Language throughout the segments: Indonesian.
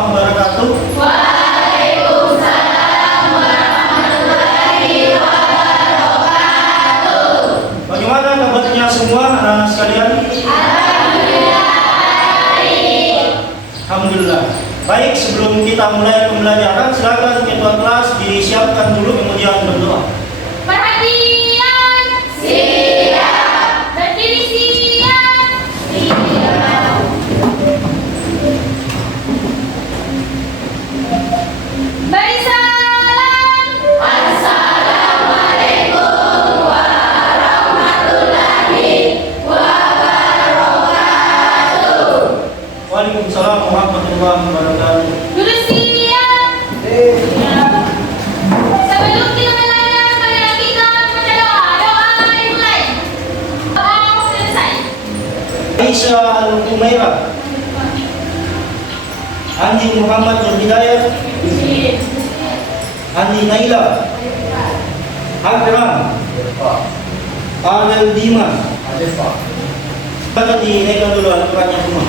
warahmatullahi wabarakatuh. Waalaikumsalam warahmatullahi wabarakatuh. Bagaimana kabarnya semua anak-anak sekalian? Alhamdulillah baik. Alhamdulillah. Baik, sebelum kita mulai pembelajaran, silakan ketua kelas disiapkan dulu kemudian berdoa. Perhatian. Siap. Berdiri siap. Siap. Beri salam. Assalamualaikum warahmatullahi wabarakatuh. Waalaikumsalam warahmatullahi wabarakatuh. Duduk siap. Sebelum kita belajar, marilah kita membaca doa. Doa dimulai. Doa selesai. Aisyah Al-Umairah, Andi Muhammad Al-Hidayat, Andi Naila, Akram, Adel Dimas. Kita dinaikkan dulu Al-Qurannya semua.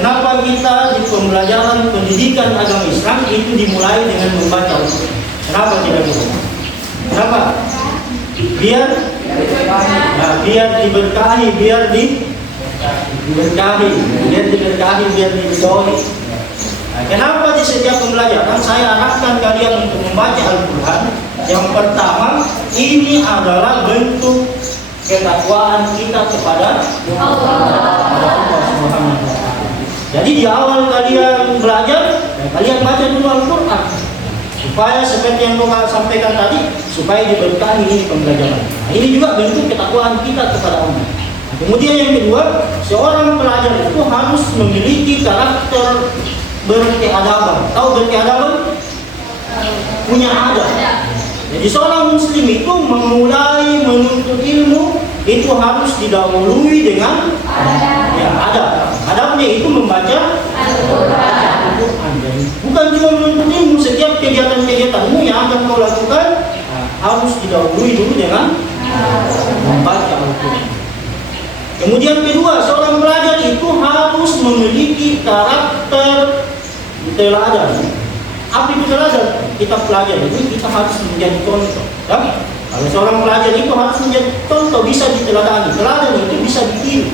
Kenapa kita di pembelajaran pendidikan agama Islam itu dimulai dengan membaca Al-Quran? Kenapa tidak bisa? Kenapa? Biar diberkahi, biar diberkahi, biar diberkahi. Nah, kenapa di setiap pembelajaran saya arahkan kalian untuk membaca Al-Quran? Yang pertama, ini adalah bentuk ketakwaan kita kepada Allah Subhanahu wa Ta'ala. Jadi di awal kalian belajar, kalian baca dulu Al-Quran supaya seperti yang Bapak sampaikan tadi, supaya diberkahi ini pembelajaran. Nah, ini juga bentuk ketakwaan kita kepada Allah. Nah, kemudian yang kedua, seorang pelajar itu harus memiliki karakter berkeadaban. Tahu berkeadaban? Punya adab. Jadi seorang muslim itu memulai menuntut ilmu itu harus didahului dengan adab. Adabnya itu membaca Al-Quran. Bukan cuma menuntut ilmu, setiap kegiatan-kegiatanmu yang akan kau lakukan harus didahului dulu dengan membaca Al-Quran. Kemudian kedua, seorang pelajar itu harus memiliki karakter teladan. Apa itu teladan? Kita pelajar ini kita harus menjadi contoh. Ya? Kalau seorang pelajar itu harus menjadi contoh, bisa diteladani. Teladan itu bisa ditiru.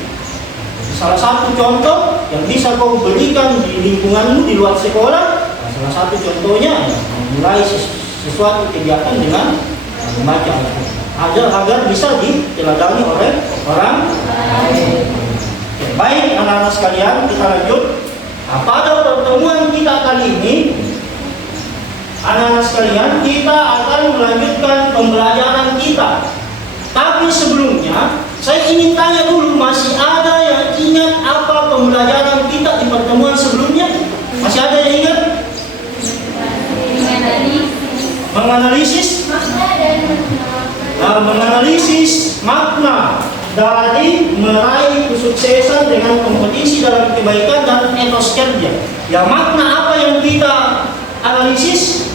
Salah satu contoh yang bisa kau berikan di lingkunganmu di luar sekolah, salah satu contohnya memulai sesuatu kegiatan dengan membaca Al-Quran agar bisa diteladani oleh orang lain. Baik anak-anak sekalian, kita lanjut. Nah, pada pertemuan kita kali ini, anak-anak sekalian, kita akan melanjutkan pembelajaran kita. Tapi sebelumnya, saya ingin tanya dulu, masih ada yang ingat apa pembelajaran kita di pertemuan sebelumnya? Masih ada yang ingat? Menganalisis makna dari meraih kesuksesan dengan kompetisi dalam kebaikan dan etos kerja. Ya, makna apa yang kita analisis?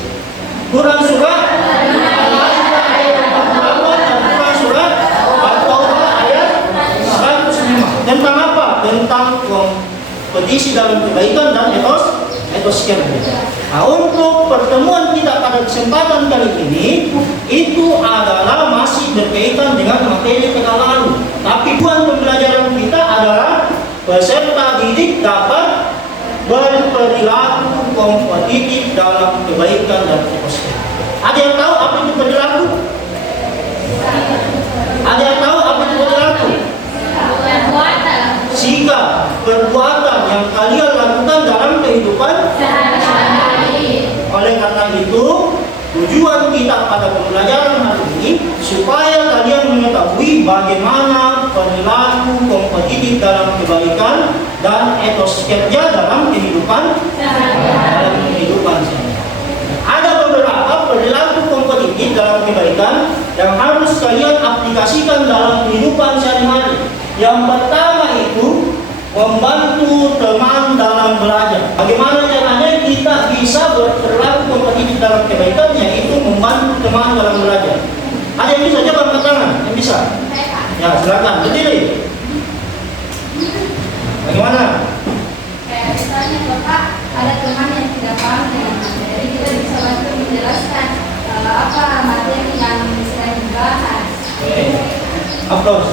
Quran surat tentang apa? Tentang kompetisi dalam kebaikan dan etos kerja. Nah, untuk pertemuan kita pada kesempatan kali ini itu adalah masih berkaitan dengan materi pekan lalu. Tapi tujuan pembelajaran kita adalah peserta didik dapat perilaku kompetitif dalam kebaikan dan kebaikan. Ada yang tahu apa itu perilaku? Ada yang tahu apa itu perilaku? Sikap, perbuatan yang kalian lakukan dalam kehidupan sehari-hari. Oleh karena itu, tujuan kita pada pembelajaran hari ini supaya kalian mengetahui bagaimana perilaku kompetitif dalam kebaikan dan etos kerja dalam kehidupan sehari-hari. Ada beberapa perilaku kompetitif dalam kebaikan yang harus kalian aplikasikan dalam kehidupan sehari-hari. Yang pertama itu membantu teman dalam belajar. Bagaimana caranya kita bisa berperilaku kompetitif dalam kebaikan, yaitu membantu teman dalam belajar. Ada yang bisa coba angkat tangan? Yang bisa? Ya, silakan. Berdiri. Bagaimana? Kayak misalnya Bapak ada teman yang tidak paham dengan materi, kita bisa bantu menjelaskan apa materi yang sedang dibahas. Oke. Aplaus.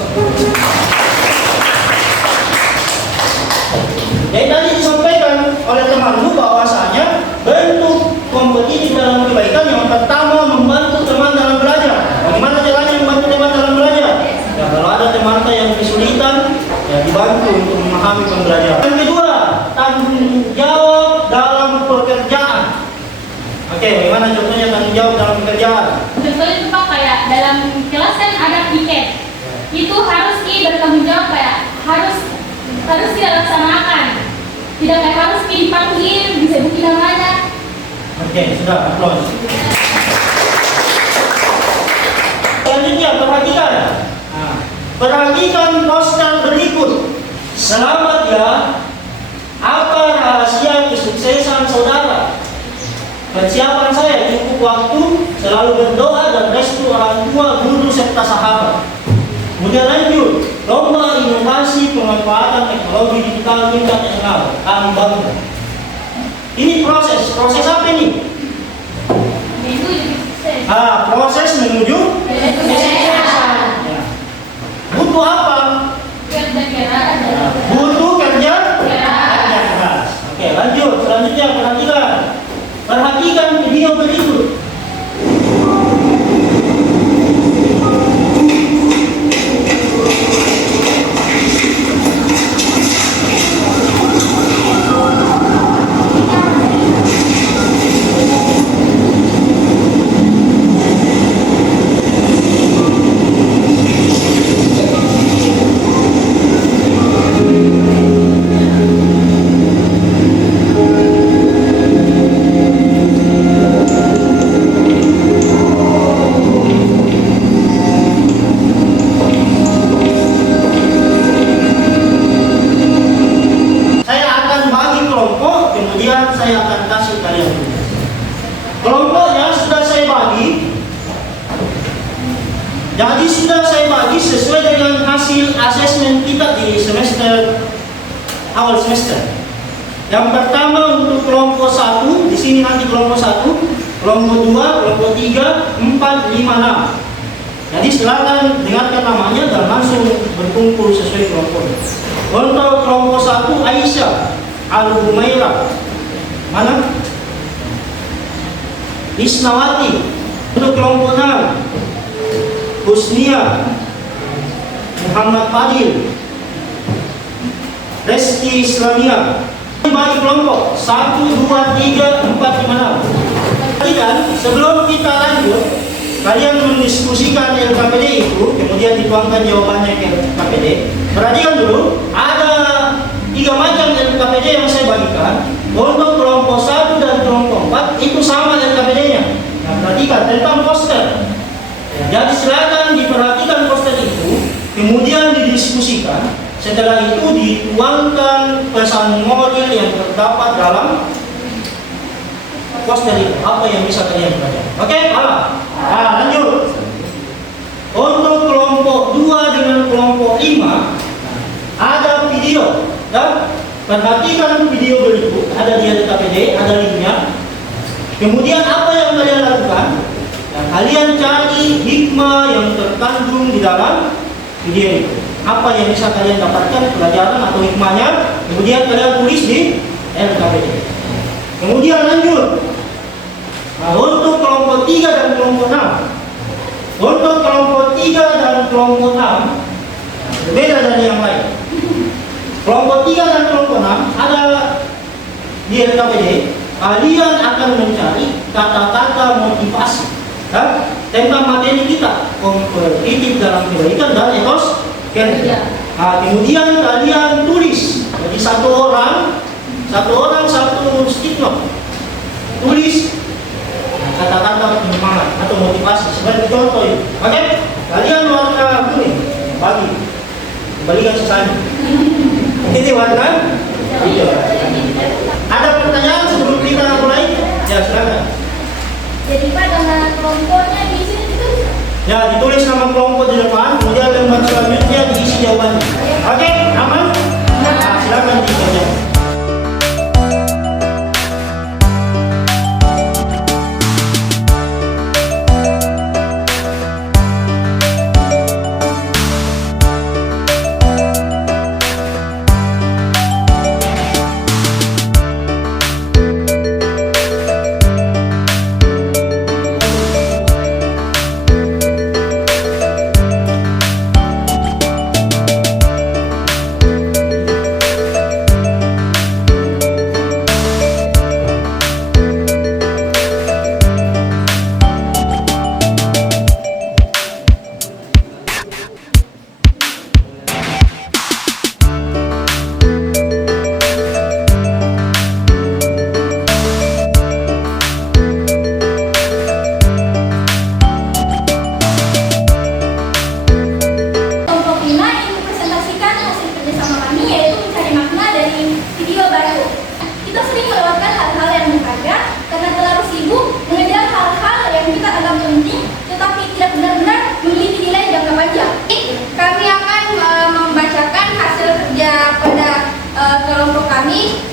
Jadi tadi disampaikan oleh temanmu bahwasanya bentuk kompetitif dalam kebaikan yang pertama membantu teman dalam belajar. Bagaimana caranya membantu teman dalam belajar? Ya, kalau ada teman yang kesulitan, ya dibantu untuk memahami pembelajaran. Yang kedua, tanggung jawab dalam pekerjaan. Oke, bagaimana contohnya tanggung jawab dalam pekerjaan? Contohnya itu Pak, kayak dalam kelas kan ada piket. Itu harus bertanggung jawab, kayak harus dilaksanakan. Tidak kayak harus dipanggil, disebutin namanya. Oke, sudah, aplaus. Selanjutnya, perhatikan. Nah, perhatikan poster berikut. Selamat ya. Apa rahasia kesuksesan saudara? Persiapan saya cukup waktu, selalu berdoa dan restu orang tua, guru serta sahabat. Kemudian lanjut, lomba inovasi pemanfaatan teknologi digital tingkat nasional. Kami bangga. Ini proses apa ini? Proses menuju kesuksesan. Ya. Butuh apa? Kerja keras. Butuh kerja keras. Oke, lanjut. Selanjutnya perhatikan video berikut. Kelompoknya sudah saya bagi. Jadi sudah saya bagi sesuai dengan hasil asesmen kita di awal semester. Yang pertama untuk kelompok 1, di sini nanti kelompok 1, kelompok 2, kelompok 3, 4, 5, 6. Jadi silakan dengarkan namanya dan langsung berkumpul sesuai kelompok. Untuk kelompok 1 Aisyah Al-Humairah. Mana? Isnawati. Untuk kelompok 6 Husnia Muhammad Fadil, Reski Islamia. Bagi kelompok 1, 2, 3, 4, 5, 6. Dan sebelum kita lanjut, kalian mendiskusikan LKPD itu, kemudian dituangkan jawabannya ke LKPD. Perhatikan dulu, ada 3 macam LKPD yang saya bagikan. Untuk kelompok 1 dan kelompok 4 itu sama LKPD-nya. Nah, perhatikan tentang poster. Jadi silakan diperhatikan poster itu, kemudian didiskusikan. Setelah itu dituangkan pesan moral yang terdapat dalam poster itu. Apa yang bisa kalian pelajari? Oke, lanjut. Untuk kelompok 2 dengan kelompok 5 ada video. Dan perhatikan video berikut. Ada di LKPD, ada linknya. Kemudian apa yang kalian lakukan? Kalian cari hikmah yang terkandung di dalam video itu. Apa yang bisa kalian dapatkan, pelajaran atau hikmahnya, kemudian kalian tulis di LKPD. Kemudian lanjut. Nah, untuk kelompok 3 dan kelompok 6. Untuk kelompok 3 dan kelompok 6 berbeda dari yang lain. Kelompok 3 dan kelompok 6 ada di LKPD. Kalian akan mencari kata-kata motivasi tentang materi kita, kompetitif dalam kebaikan dan etos kerja. Nah, kemudian kalian tulis. Jadi satu orang satu stick note. Tulis kata-kata penyemangat atau motivasi seperti contoh ini. Oke? Kalian warna kuning, bagi kembalikan sisanya. Ini warna hijau. Ada pertanyaan sebelum kita mulai? Ya, silakan. Jadi Pak, nama kelompoknya di sini ditulis. Ya, ditulis nama kelompok di depan, kemudian lembar selanjutnya diisi jawabannya. Oke, aman? Nah, silakan dikerjakan.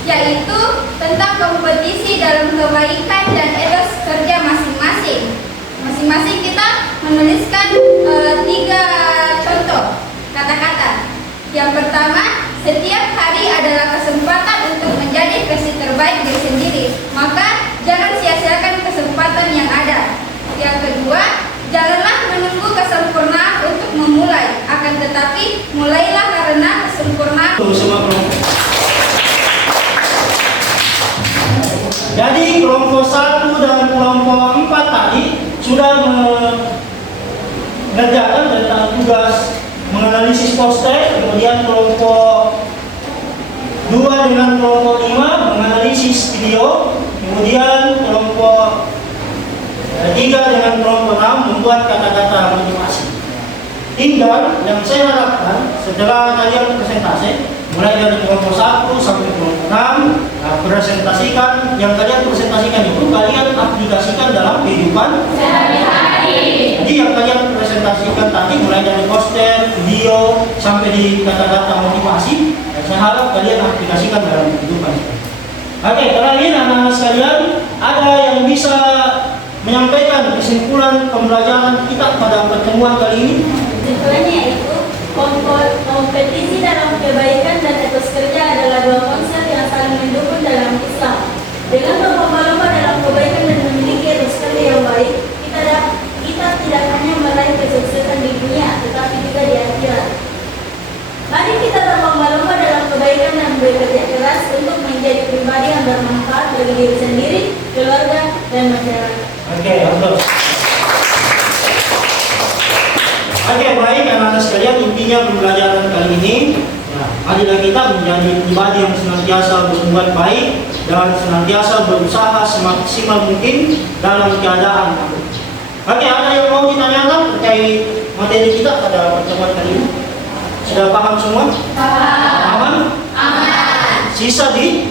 Yaitu tentang kompetisi dalam kebaikan dan etos kerja masing-masing. Masing-masing kita menuliskan 3 contoh kata-kata. Yang pertama, setiap hari adalah kesempatan untuk menjadi versi terbaik diri sendiri. Maka jangan sia-siakan kesempatan yang ada. Yang kedua, janganlah menunggu kesempurnaan untuk memulai, akan tetapi mulailah karena kesempurnaan. Jadi kelompok 1 dan kelompok 4 tadi sudah mengerjakan tentang tugas menganalisis poster, kemudian kelompok 2 dengan kelompok 5 menganalisis video, kemudian kelompok 3 dengan kelompok 6 membuat kata-kata motivasi. Tinggal yang saya harapkan setelah kalian presentasi, mulai dari kelompok 1 sampai kelompok 6, presentasikan, yang kalian presentasikan itu kalian aplikasikan dalam kehidupan sehari-hari. Jadi yang kalian presentasikan tadi mulai dari poster, video, sampai di kata-kata motivasi, saya harap kalian aplikasikan dalam kehidupan. Oke, terakhir anak-anak sekalian, ada yang bisa menyampaikan kesimpulan pembelajaran kita pada pertemuan kali ini? Kesimpulannya yaitu kompetisi dalam kebaikan dan etos kerja adalah 2 konsep yang saling mendukung dalam Islam. Dengan berlomba-lomba dalam kebaikan dan memiliki etos kerja yang baik, kita tidak hanya meraih kesuksesan di dunia, tetapi juga di akhirat. Mari kita berlomba-lomba dalam kebaikan dan bekerja keras untuk menjadi pribadi yang bermanfaat bagi diri sendiri, keluarga, dan masyarakat. Oke, betul. Oke, baik anak-anak sekalian, intinya pembelajaran kali ini, marilah kita menjadi pribadi yang senantiasa berbuat baik dan senantiasa berusaha semaksimal mungkin dalam keadaan apapun. Oke, ada yang mau ditanyakan terkait materi kita pada pertemuan kali ini? Sudah paham semua? Aman? Aman. Sisa di?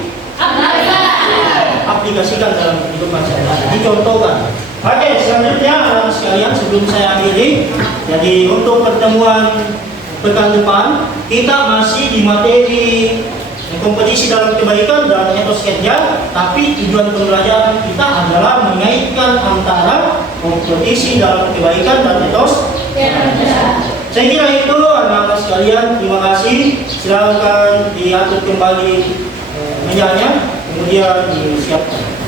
Aplikasikan dalam kehidupan sehari-hari, dicontohkan. Oke, selanjutnya anak-anak sekalian, sebelum saya akhiri, jadi untuk pertemuan pekan depan kita masih di materi kompetisi dalam kebaikan dan etos kerja, tapi tujuan pembelajaran kita adalah mengaitkan antara kompetisi dalam kebaikan dan etos kerja. Saya kira itu anak-anak sekalian, terima kasih. Silakan diatur kembali mejanya. kemudian disiapkan.